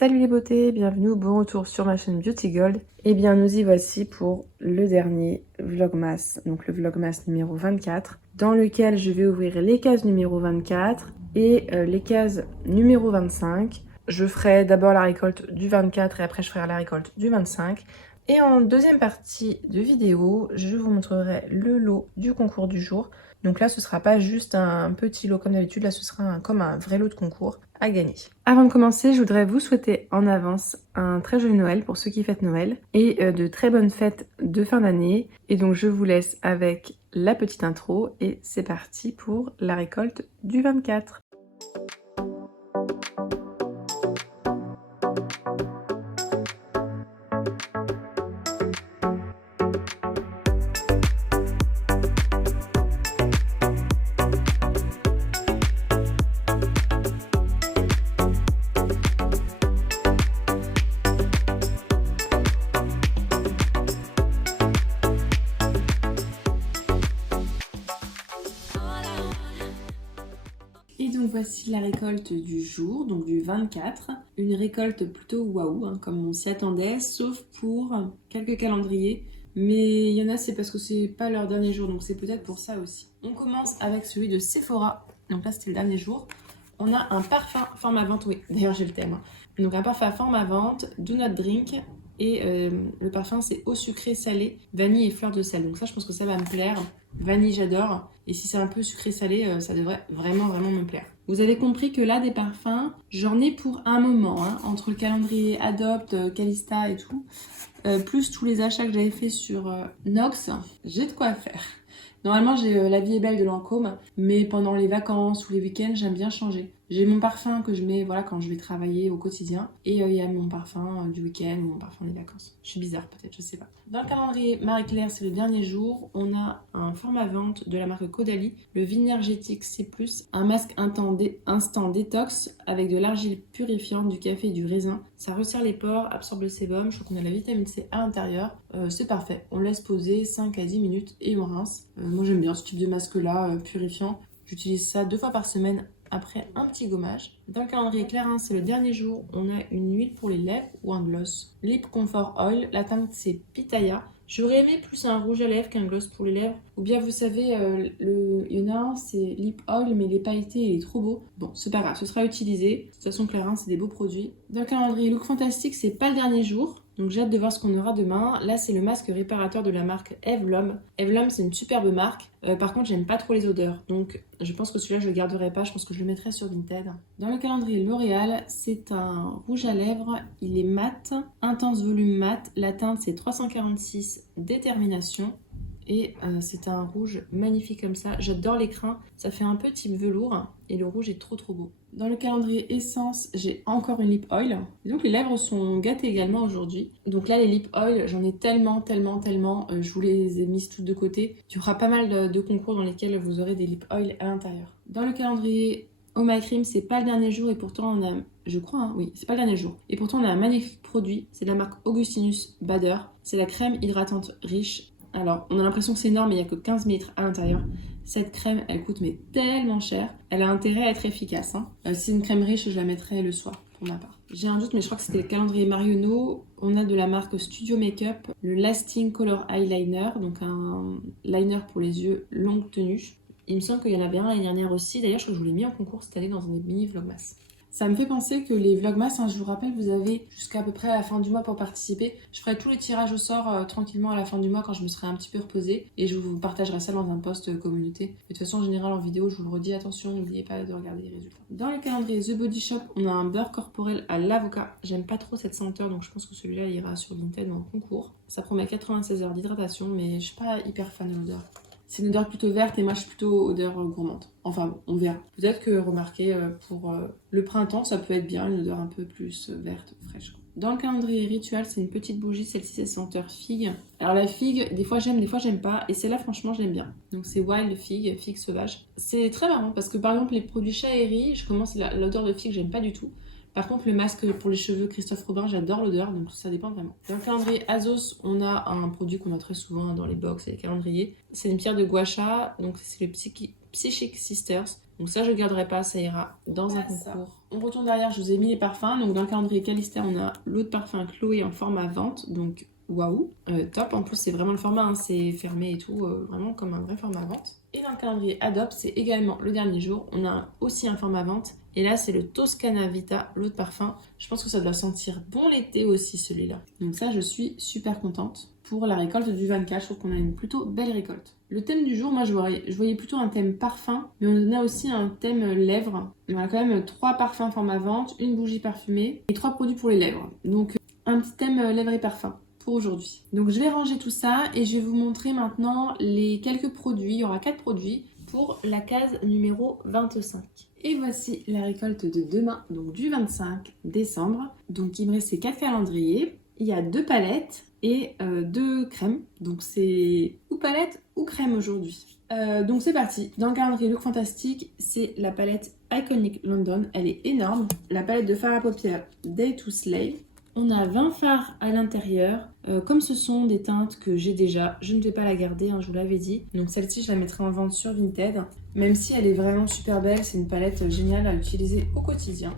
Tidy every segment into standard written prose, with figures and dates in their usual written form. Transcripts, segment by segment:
Salut les beautés, bienvenue, bon retour sur ma chaîne Beauty Gold. Et bien nous y voici pour le dernier Vlogmas, donc le Vlogmas numéro 24, dans lequel je vais ouvrir les cases numéro 24 et les cases numéro 25. Je ferai d'abord la récolte du 24 et après je ferai la récolte du 25. Et en deuxième partie de vidéo, je vous montrerai le lot du concours du jour. Donc là, ce sera pas juste un petit lot comme d'habitude, là ce sera comme un vrai lot de concours à gagner. Avant de commencer, je voudrais vous souhaiter en avance un très joyeux Noël pour ceux qui fêtent Noël et de très bonnes fêtes de fin d'année. Et donc je vous laisse avec la petite intro et c'est parti pour la récolte du 24. Et donc voici la récolte du jour, donc du 24. Une récolte plutôt waouh, hein, comme on s'y attendait, sauf pour quelques calendriers. Mais il y en a, c'est parce que c'est pas leur dernier jour, donc c'est peut-être pour ça aussi. On commence avec celui de Sephora. Donc là, c'était le dernier jour. On a un parfum forme à vente, oui, d'ailleurs j'ai le thème. Hein. Donc un parfum forme à vente, Do Not Drink. Et le parfum, c'est eau sucrée salée, vanille et fleur de sel. Donc ça, je pense que ça va me plaire. Vanille, j'adore. Et si c'est un peu sucré-salé, ça devrait vraiment me plaire. Vous avez compris que là, des parfums, j'en ai pour un moment. Hein, entre le calendrier Adopt, Calista et tout. Plus tous les achats que j'avais fait sur Nox, j'ai de quoi faire. Normalement, j'ai La Vie est belle de Lancôme, mais pendant les vacances ou les week-ends, j'aime bien changer. J'ai mon parfum que je mets voilà, quand je vais travailler au quotidien, et il y a mon parfum du week-end ou mon parfum des vacances. Je suis bizarre peut-être, je sais pas. Dans le calendrier Marie-Claire, c'est le dernier jour, on a un format vente de la marque Caudalie, le Vinergétique C+, un masque instant détox avec de l'argile purifiante, du café et du raisin. Ça resserre les pores, absorbe le sébum, je crois qu'on a la vitamine C à l'intérieur. C'est parfait, on laisse poser 5 à 10 minutes et on rince. Moi j'aime bien ce type de masque-là, purifiant. J'utilise ça 2 fois par semaine après un petit gommage. Dans le calendrier Clarins, c'est le dernier jour, on a une huile pour les lèvres ou un gloss. Lip Comfort Oil, la teinte c'est Pitaya. J'aurais aimé plus un rouge à lèvres qu'un gloss pour les lèvres. Ou bien vous savez, il y en a un, c'est Lip Oil, mais il est pailleté et il est trop beau. Bon, c'est pas grave, ce sera utilisé. De toute façon, Clarins, c'est des beaux produits. Dans le calendrier Look Fantastique, c'est pas le dernier jour. Donc j'ai hâte de voir ce qu'on aura demain. Là, c'est le masque réparateur de la marque Evlom. Evlom, c'est une superbe marque. Par contre, j'aime pas trop les odeurs. Donc je pense que celui-là, je le garderai pas. Je pense que je le mettrai sur Vinted. Dans le calendrier L'Oréal, c'est un rouge à lèvres. Il est mat, intense volume mat. La teinte, c'est 346 Détermination. Et c'est un rouge magnifique comme ça. J'adore l'écrin. Ça fait un peu type velours. Et le rouge est trop beau. Dans le calendrier Essence, j'ai encore une lip oil. Et donc les lèvres sont gâtées également aujourd'hui. Donc là, les lip oil, j'en ai tellement. Je vous les ai mises toutes de côté. Il y aura pas mal de concours dans lesquels vous aurez des lip oil à l'intérieur. Dans le calendrier Oh My Cream, c'est pas le dernier jour et pourtant on a... Je crois, hein, oui, c'est pas le dernier jour. Et pourtant on a un magnifique produit. C'est de la marque Augustinus Bader. C'est la crème hydratante riche. Alors, on a l'impression que c'est énorme, mais il n'y a que 15 ml à l'intérieur. Cette crème, elle coûte mais tellement cher. Elle a intérêt à être efficace. Hein. Si c'est une crème riche, je la mettrai le soir, pour ma part. J'ai un doute, mais je crois que c'était le calendrier Marionneau. On a de la marque Studio Makeup, le Lasting Color Eyeliner, donc un liner pour les yeux longue tenue. Il me semble qu'il y en avait un l'année dernière aussi. D'ailleurs, je crois que je vous l'ai mis en concours cette année dans un des mini vlogmas. Ça me fait penser que les vlogmas, hein, je vous rappelle, vous avez jusqu'à peu près à la fin du mois pour participer. Je ferai tous les tirages au sort tranquillement à la fin du mois quand je me serai un petit peu reposée et je vous partagerai ça dans un post communauté. Et de toute façon, en général, en vidéo, je vous le redis, attention, n'oubliez pas de regarder les résultats. Dans le calendrier The Body Shop, on a un beurre corporel à l'avocat. J'aime pas trop cette senteur, donc je pense que celui-là il ira sur Vinted ou en concours. Ça promet 96 heures d'hydratation, mais je suis pas hyper fan de l'odeur. C'est une odeur plutôt verte et moi je suis plutôt odeur gourmande. Enfin, on verra. Peut-être que remarquez pour le printemps, ça peut être bien, une odeur un peu plus verte, fraîche. Dans le calendrier Ritual, c'est une petite bougie, celle-ci c'est senteur figue. Alors la figue, des fois j'aime pas, et celle-là franchement je l'aime bien. Donc c'est Wild figue sauvage. C'est très marrant parce que par exemple les produits Chaéry, je commence l'odeur de figue, j'aime pas du tout. Par contre, le masque pour les cheveux Christophe Robin, j'adore l'odeur, donc ça dépend vraiment. Dans le calendrier Azos, on a un produit qu'on a très souvent dans les box et les calendriers. C'est une pierre de gua sha, donc c'est le Psychic Sisters. Donc ça, je garderai pas, ça ira dans un concours. On retourne derrière, je vous ai mis les parfums. Donc dans le calendrier Calista, on a l'eau de parfum Chloé en format vente. Donc waouh, top. En plus, c'est vraiment le format, hein, c'est fermé et tout, vraiment comme un vrai format vente. Et dans le calendrier Adopt, c'est également le dernier jour. On a aussi un format vente. Et là, c'est le Toscana Vita, l'eau de parfum. Je pense que ça doit sentir bon l'été aussi, celui-là. Donc ça, je suis super contente. Pour la récolte du 24, je trouve qu'on a une plutôt belle récolte. Le thème du jour, moi, je voyais plutôt un thème parfum. Mais on a aussi un thème lèvres. On a quand même 3 parfums format vente, une bougie parfumée et 3 produits pour les lèvres. Donc, un petit thème lèvres et parfum aujourd'hui. Donc je vais ranger tout ça et je vais vous montrer maintenant les quelques produits. Il y aura 4 produits pour la case numéro 25. Et voici la récolte de demain, donc du 25 décembre. Donc il me reste ces 4 calendriers. Il y a 2 palettes et 2 crèmes. Donc c'est ou palette ou crème aujourd'hui. Donc c'est parti. Dans le calendrier Look Fantastique, c'est la palette Iconic London. Elle est énorme. La palette de fard à paupières Day to Slay. On a 20 fards à l'intérieur. Comme ce sont des teintes que j'ai déjà, je ne vais pas la garder, hein, je vous l'avais dit. Donc celle-ci, je la mettrai en vente sur Vinted. Même si elle est vraiment super belle, c'est une palette géniale à utiliser au quotidien.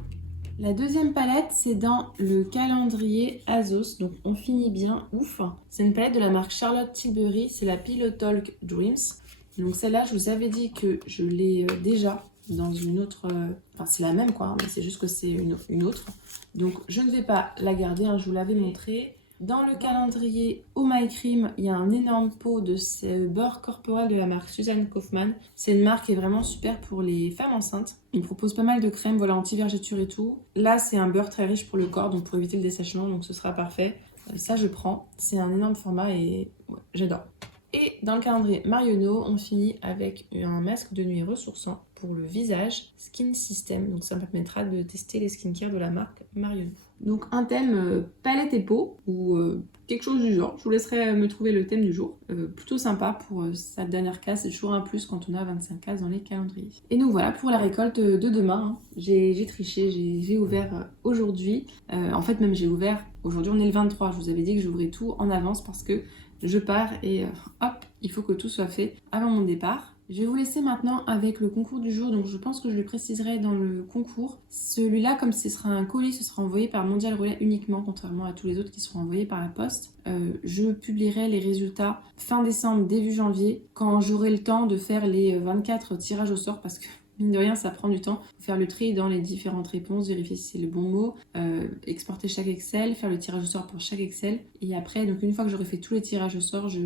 La deuxième palette, c'est dans le calendrier Azos. Donc on finit bien, ouf. C'est une palette de la marque Charlotte Tilbury. C'est la Pillow Talk Dreams. Donc celle-là, je vous avais dit que je l'ai déjà dans une autre... Enfin, c'est la même, quoi, mais c'est juste que c'est une autre. Donc, je ne vais pas la garder, hein, je vous l'avais montré. Dans le calendrier Oh My Cream, il y a un énorme pot de ce beurre corporel de la marque Suzanne Kaufmann. C'est une marque qui est vraiment super pour les femmes enceintes. Ils proposent pas mal de crèmes, voilà, anti-vergéture et tout. Là, c'est un beurre très riche pour le corps, donc pour éviter le dessèchement, donc ce sera parfait. Ça, je prends. C'est un énorme format et ouais, j'adore. Et dans le calendrier Marionneau, on finit avec un masque de nuit ressourçant pour le visage Skin System. Donc ça me permettra de tester les skincare de la marque Marionneau. Donc un thème palette et peau ou quelque chose du genre. Je vous laisserai me trouver le thème du jour. Plutôt sympa pour sa dernière case. C'est toujours un plus quand on a 25 cases dans les calendriers. Et donc voilà pour la récolte de demain. Hein. J'ai triché, j'ai ouvert aujourd'hui. En fait même j'ai ouvert, aujourd'hui on est le 23. Je vous avais dit que j'ouvrais tout en avance parce que je pars et hop, il faut que tout soit fait avant mon départ. Je vais vous laisser maintenant avec le concours du jour, donc je pense que je le préciserai dans le concours. Celui-là, comme ce sera un colis, ce sera envoyé par Mondial Relais uniquement, contrairement à tous les autres qui seront envoyés par la poste. Je publierai les résultats fin décembre, début janvier, quand j'aurai le temps de faire les 24 tirages au sort, parce que mine de rien, ça prend du temps. Faire le tri dans les différentes réponses, vérifier si c'est le bon mot, exporter chaque Excel, faire le tirage au sort pour chaque Excel. Et après, donc une fois que j'aurai fait tous les tirages au sort, je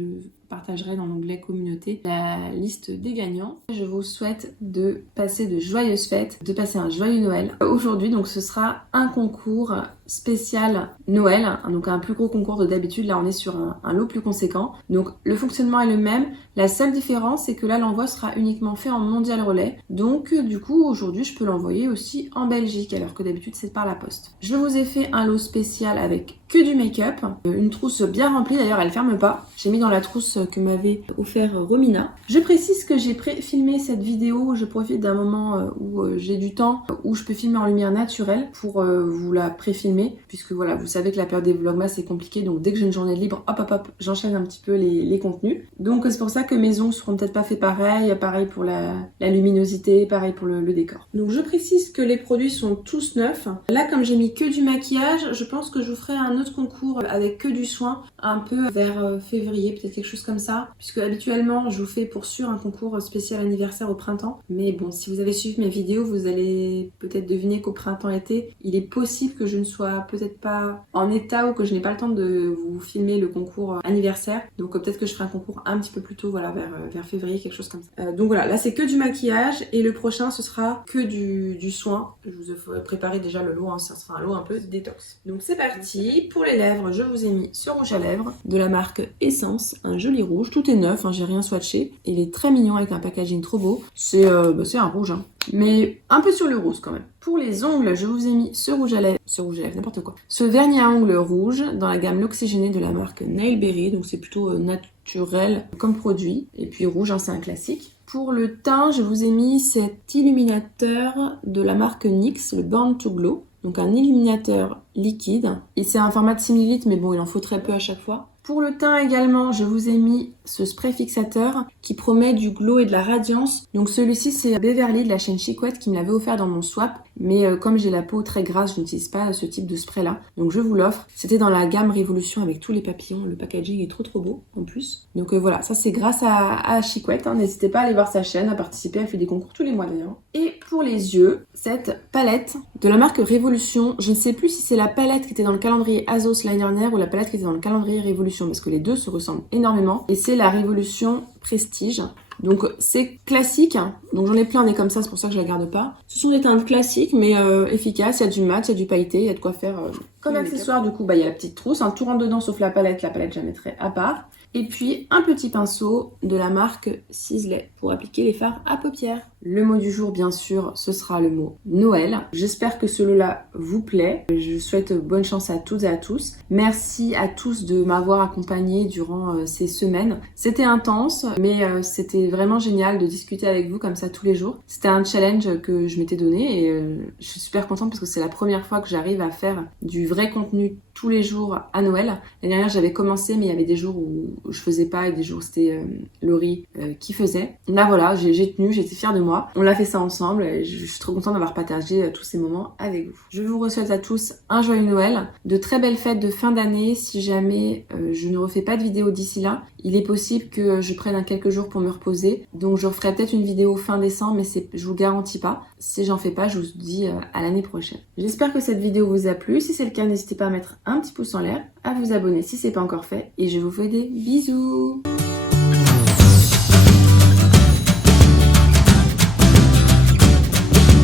partagerai dans l'onglet communauté la liste des gagnants. Je vous souhaite de passer de joyeuses fêtes, de passer un joyeux Noël. Aujourd'hui, donc ce sera un concours spécial Noël, donc un plus gros concours de d'habitude. Là, on est sur un lot plus conséquent. Donc le fonctionnement est le même. La seule différence, c'est que là, l'envoi sera uniquement fait en Mondial Relais. Donc du coup, aujourd'hui, je peux l'envoyer aussi en Belgique, alors que d'habitude, c'est par la poste. Je vous ai fait un lot spécial avec que du make-up, une trousse bien remplie, d'ailleurs elle ferme pas. J'ai mis dans la trousse que m'avait offert Romina. Je précise que j'ai pré-filmé cette vidéo, je profite d'un moment où j'ai du temps, où je peux filmer en lumière naturelle pour vous la pré-filmer, puisque voilà, vous savez que la période des vlogmas c'est compliqué, donc dès que j'ai une journée libre, hop, j'enchaîne un petit peu les contenus. Donc c'est pour ça que mes ongles seront peut-être pas faits pareil pour la luminosité, pareil pour le décor. Donc je précise que les produits sont tous neufs. Là, comme j'ai mis que du maquillage, je pense que je vous ferai un autre concours avec que du soin, un peu vers février, peut-être quelque chose comme ça, puisque habituellement je vous fais pour sûr un concours spécial anniversaire au printemps. Mais bon, si vous avez suivi mes vidéos, vous allez peut-être deviner qu'au printemps-été, il est possible que je ne sois peut-être pas en état ou que je n'ai pas le temps de vous filmer le concours anniversaire. Donc peut-être que je ferai un concours un petit peu plus tôt, voilà, vers février, quelque chose comme ça. Donc voilà, là c'est que du maquillage et le prochain ce sera que du soin. Je vous ai préparé déjà le lot, hein, ça sera un lot un peu détox. Donc c'est parti. Pour les lèvres, je vous ai mis ce rouge à lèvres de la marque Essence, un joli rouge, tout est neuf, hein, j'ai rien swatché. Il est très mignon avec un packaging trop beau. C'est un rouge, hein, mais un peu sur le rose quand même. Pour les ongles, je vous ai mis ce rouge à lèvres, n'importe quoi. Ce vernis à ongles rouge dans la gamme l'oxygéné de la marque Nailberry, donc c'est plutôt naturel comme produit. Et puis rouge, hein, c'est un classique. Pour le teint, je vous ai mis cet illuminateur de la marque NYX, le Born to Glow. Donc un illuminateur liquide. Et c'est un format de 6 ml, mais bon, il en faut très peu à chaque fois. Pour le teint également, je vous ai mis ce spray fixateur qui promet du glow et de la radiance. Donc celui-ci, c'est Beverly de la chaîne Chicouette qui me l'avait offert dans mon swap. Mais comme j'ai la peau très grasse, je n'utilise pas ce type de spray là. Donc je vous l'offre. C'était dans la gamme Révolution avec tous les papillons. Le packaging est trop beau en plus. Donc voilà, ça c'est grâce à Chicouette. Hein. N'hésitez pas à aller voir sa chaîne, à participer. Elle fait des concours tous les mois d'ailleurs. Et pour les yeux, cette palette de la marque Révolution. Je ne sais plus si c'est la palette qui était dans le calendrier Azos l'année dernière ou la palette qui était dans le calendrier Révolution parce que les deux se ressemblent énormément. Et c'est la Révolution Prestige. Donc c'est classique, donc j'en ai plein des comme ça, c'est pour ça que je la garde pas. Ce sont des teintes classiques mais efficaces, il y a du mat, il y a du pailleté, il y a de quoi faire. Comme accessoire du coup, il y a la petite trousse, tout rentre dedans sauf la palette je la mettrai à part. Et puis un petit pinceau de la marque Sisley pour appliquer les fards à paupières. Le mot du jour bien sûr, ce sera le mot Noël. J'espère que celui-là vous plaît. Je souhaite bonne chance à toutes et à tous. Merci à tous de m'avoir accompagné durant ces semaines. C'était intense, mais c'était vraiment génial de discuter avec vous comme ça tous les jours. C'était un challenge que je m'étais donné et je suis super contente parce que c'est la première fois que j'arrive à faire du vrai contenu tous les jours à Noël. L'année dernière j'avais commencé mais il y avait des jours où je faisais pas et des jours où c'était Laurie qui faisait. Là voilà, j'ai tenu, j'étais fière de moi. On l'a fait ça ensemble et je suis trop contente d'avoir partagé tous ces moments avec vous. Je vous souhaite à tous un joyeux Noël, de très belles fêtes de fin d'année. Si jamais je ne refais pas de vidéo d'ici là, il est possible que je prenne quelques jours pour me reposer. Donc je referai peut-être une vidéo fin décembre mais je vous garantis pas. Si j'en fais pas, je vous dis à l'année prochaine. J'espère que cette vidéo vous a plu. Si c'est le cas, n'hésitez pas à mettre un petit pouce en l'air, à vous abonner si c'est pas encore fait et je vous fais des bisous.